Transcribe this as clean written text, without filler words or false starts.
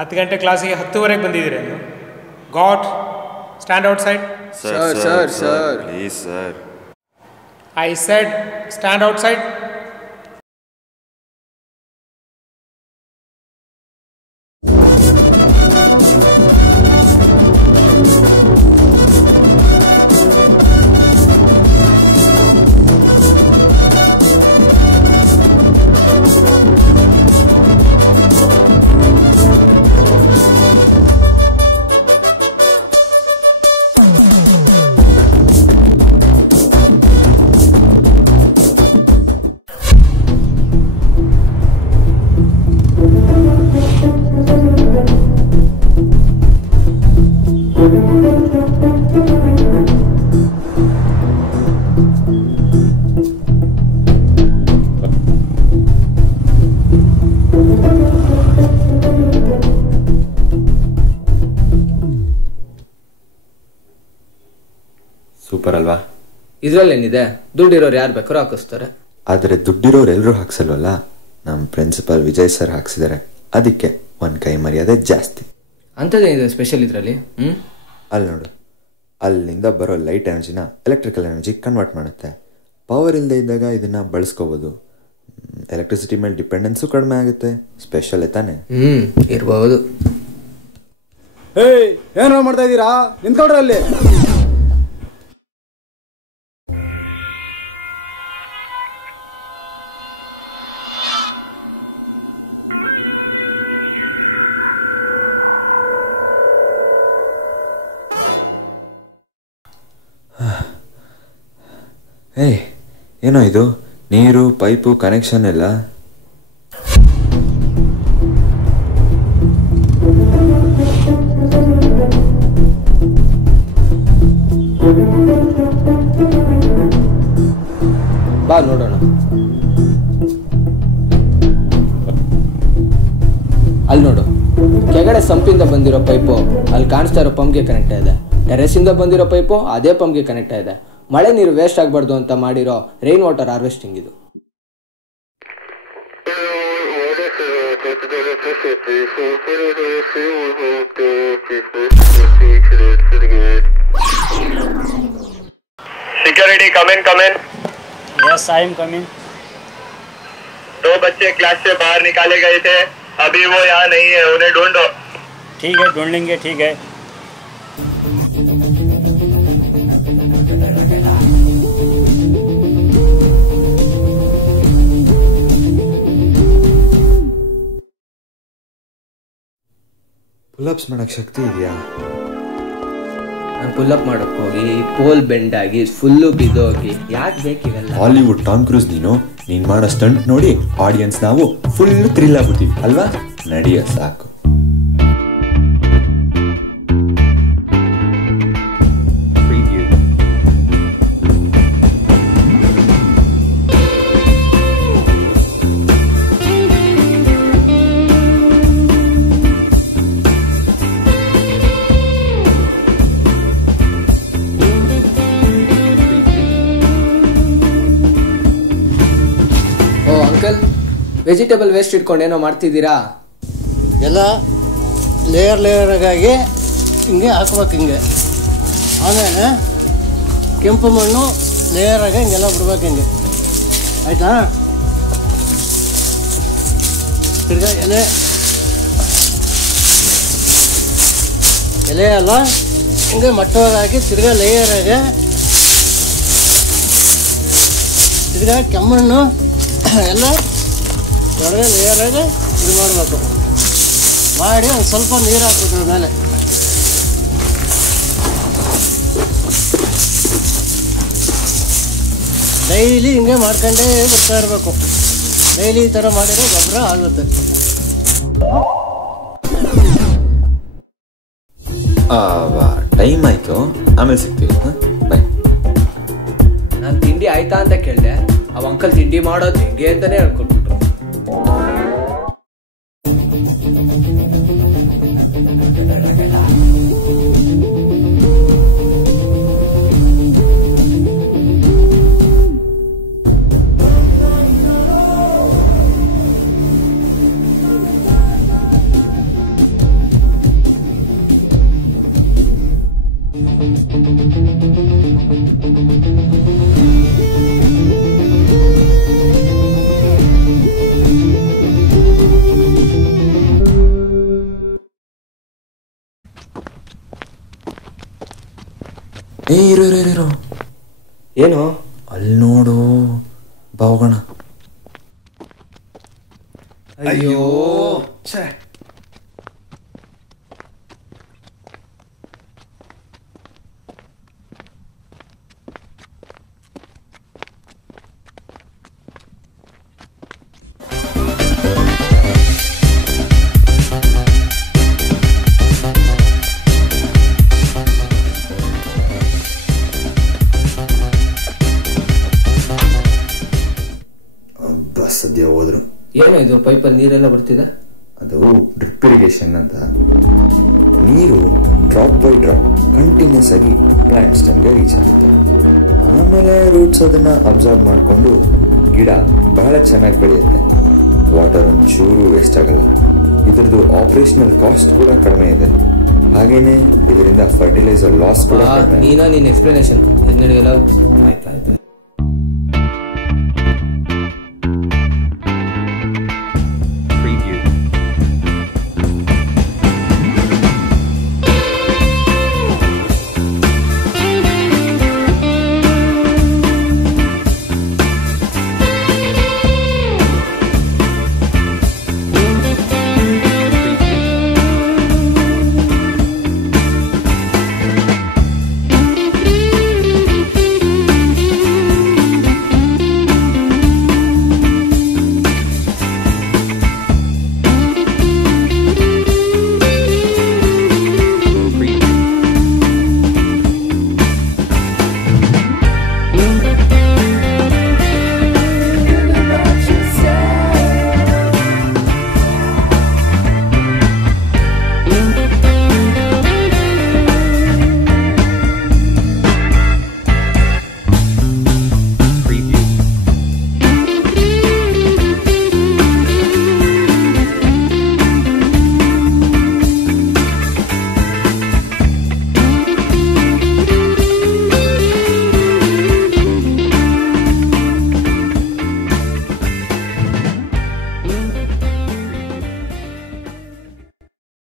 10 ಗಂಟೆ ಕ್ಲಾಸಿಗೆ 10:15 ಬಂದಿದ್ದೀರಿ ನೀವು. Got stand out side. Sir please sir. I said stand out side. Super ಅಲ್ವಾ? ಇದ್ರಲ್ಲೇನಿದೆ, ದುಡ್ಡಿರೋರು ಯಾರು ಬೇಕಾದ್ರೂ ಹಾಕಿಸ್ತಾರೆ. ಆದರೆ ದುಡ್ಡಿರೋರು ಎಲ್ಲರೂ ಹಾಕ್ಸಲ್ವಲ್ಲ. ನಮ್ಮ ಪ್ರಿನ್ಸಿಪಾಲ್ ವಿಜಯ್ ಸರ್ ಹಾಕ್ಸಿದ್ದಾರೆ, ಅದಕ್ಕೆ ಒಂದು ಕೈ ಮರ್ಯಾದೆ ಜಾಸ್ತಿ. ಅಂಥದ್ದೇನಿದೆ ಸ್ಪೆಷಲ್ ಇದರಲ್ಲಿ? ಅಲ್ಲಿ ನೋಡು, ಅಲ್ಲಿಂದ ಬರೋ ಲೈಟ್ ಎನರ್ಜಿನ ಎಲೆಕ್ಟ್ರಿಕಲ್ ಎನರ್ಜಿ ಕನ್ವರ್ಟ್ ಮಾಡುತ್ತೆ. ಪವರ್ ಇಲ್ಲದೆ ಇದ್ದಾಗ ಇದನ್ನು ಬಳಸ್ಕೋಬೋದು. ಎಲೆಕ್ಟ್ರಿಸಿಟಿ ಮೇಲೆ ಡಿಪೆಂಡೆನ್ಸು ಕಡಿಮೆ ಆಗುತ್ತೆ. ಸ್ಪೆಷಲ್ ತಾನೆ? ಇರ್ಬೋದು. ಏನೋ ಮಾಡ್ತಾ ಇದ್ದೀರಾ? ನಿಂತ್ಕೊಳ್ರಿ ಅಲ್ಲಿ. ಏನೋ ಇದು, ನೀರು ಪೈಪು ಕನೆಕ್ಷನ್ ಎಲ್ಲ. ಬಾ ನೋಡೋಣ. ಅಲ್ಲಿ ನೋಡು, ಕೆಳಗಡೆ ಸಂಪಿಂದ ಬಂದಿರೋ ಪೈಪು ಅಲ್ಲಿ ಕಾಣಿಸ್ತಾ ಇರೋ ಪಂಪ್ಗೆ ಕನೆಕ್ಟ್ ಇದೆ. ಟೆರೆಸಿಂದ ಬಂದಿರೋ ಪೈಪು ಅದೇ ಪಂಪ್ಗೆ ಕನೆಕ್ಟ್ ಇದೆ. ಮಳೆ ನೀರು ವೇಸ್ಟ್ ಆಗಬಾರ್ದು ಅಂತ ಮಾಡಿರೋ ರೈನ್ ವಾಟರ್ ಹಾರ್ವೆಸ್ಟಿಂಗ್ ಇದು. Security come in. Yes I am coming. 2 बच्चे क्लास से बाहर निकाले गए थे, अभी वो यहाँ नहीं है, उन्हें ढूंढो. ठीक है, ढूंढ लेंगे. ठीक है. ಪುಲ್ಅಪ್ಸ್ ಮಾಡಕ್ಕೆ ಶಕ್ತಿ ಇದೆಯಾ? ನಾನು ಪುಲ್ಅಪ್ ಮಾಡಕ್ಕೆ ಹೋಗಿ ಪೋಲ್ ಬೆಂಡ್ ಆಗಿ ಫುಲ್ಲು ಬಿದ್ದೋಗಿ ಯಾಕೆ ಬೇಕಿವೆಲ್ಲ? ಹಾಲಿವುಡ್ ಟಾಮ್ ಕ್ರೂಸ್ ನೀನು ಮಾಡೋ ಸ್ಟಂಟ್ ನೋಡಿ ಆಡಿಯನ್ಸ್ ನಾವು ಫುಲ್ ಥ್ರಿಲ್ ಆಗ್ಬಿಡ್ತೀವಿ ಅಲ್ವಾ? ನಡೆಯ ಸಾಕು. ವೆಜಿಟೇಬಲ್ ವೇಸ್ಟ್ ಇಟ್ಕೊಂಡು ಏನೋ ಮಾಡ್ತಿದ್ದೀರಾ? ಎಲ್ಲ ಲೇಯರ್ಗಾಗಿ ಹಿಂಗೆ ಹಾಕ್ಬೇಕು. ಹಿಂಗೆ ಆಮೇಲೆ ಕೆಂಪು ಮಣ್ಣು ಲೇಯರಾಗಿ ಹಿಂಗೆಲ್ಲ ಬಿಡ್ಬೇಕು. ಹಿಂಗೆ ಆಯಿತಾ? ತಿರ್ಗಾ ಎಲೆ ಎಲ್ಲ ಹಿಂಗೆ ಮಟ್ಟವಾಗಿ ಹಾಕಿ ತಿರ್ಗಾ ಲೇಯರಾಗೆ ತಿರ್ಗಾ ಕೆಮ್ಮಣ್ಣು ಎಲ್ಲ ಹೊರಗೆ ಲೇಯರಾಗಿ ಇದು ಮಾಡಬೇಕು. ಮಾಡಿ ಒಂದು ಸ್ವಲ್ಪ ನೀರು ಹಾಕ್ಬಿಟ್ರ ಮೇಲೆ ಡೈಲಿ ಹಿಂಗೆ ಮಾಡ್ಕೊಂಡೇ ಬರ್ತಾ ಇರಬೇಕು. ಡೈಲಿ ಈ ಥರ ಮಾಡಿದ್ರೆ ಗೊಬ್ಬರ ಆಗುತ್ತೆ. ಟೈಮ್ ಆಯಿತು, ಆಮೇಲೆ ಸಿಗ್ತೀವಿ. ಬಾಯ್. ನಾನು ತಿಂಡಿ ಆಯ್ತಾ ಅಂತ ಕೇಳಿದೆ. ಅವ ಅಂಕಲ್ ತಿಂಡಿ ಮಾಡೋದು ಹೆಂಗೆ ಅಂತಲೇ ಹೇಳ್ಕೊಟ್ಬಿಟ್ರು. ಇರೋ ಏನು? ಅಲ್ಲಿ ನೋಡು, ಬಾ ಹೋಗೋಣ. ಅಯ್ಯೋ ಸದ್ಯ ಹೋದ್ರು. ಏನೋ ಇದು ಪೈಪಲ್ಲಿ ನೀರೆಲ್ಲ ಬರ್ತಿದೆ? ಅದು ಡ್ರಿಪ್ ಇರಿಗೇಷನ್ ಅಂತ. ನೀರು ಡ್ರಾಪ್ ಬೈ ಡ್ರಾಪ್ ಕಂಟಿನ್ಯೂಸ್ ಆಗಿ ಪ್ಲಾಂಟ್ ಸ್ಟೆಮ್ಗೆ ರೀಚ್ ಆಗುತ್ತೆ. ಆಮೇಲೆ ರೂಟ್ಸ್ ಅದನ್ನ ಅಬ್ಸರ್ವ್ ಮಾಡಿಕೊಂಡು ಗಿಡ ಬಹಳ ಚೆನ್ನಾಗಿ ಬೆಳೆಯುತ್ತೆ. ವಾಟರ್ ಒಂಚೂರು ವೇಸ್ಟ್ ಆಗಲ್ಲ. ಇದ್ರದ್ದು ಆಪರೇಷನಲ್ ಕಾಸ್ಟ್ ಕೂಡ ಕಡಿಮೆ ಇದೆ. ಹಾಗೇನೆ ಇದರಿಂದ ಫರ್ಟಿಲೈಸರ್ ಲಾಸ್ ಕೂಡ ಕಡಿಮೆ. ನೀನ್ ಎಕ್ಸ್ಪ್ಲನೇಷನ್ ಆಯ್ತಾಯ್ತು.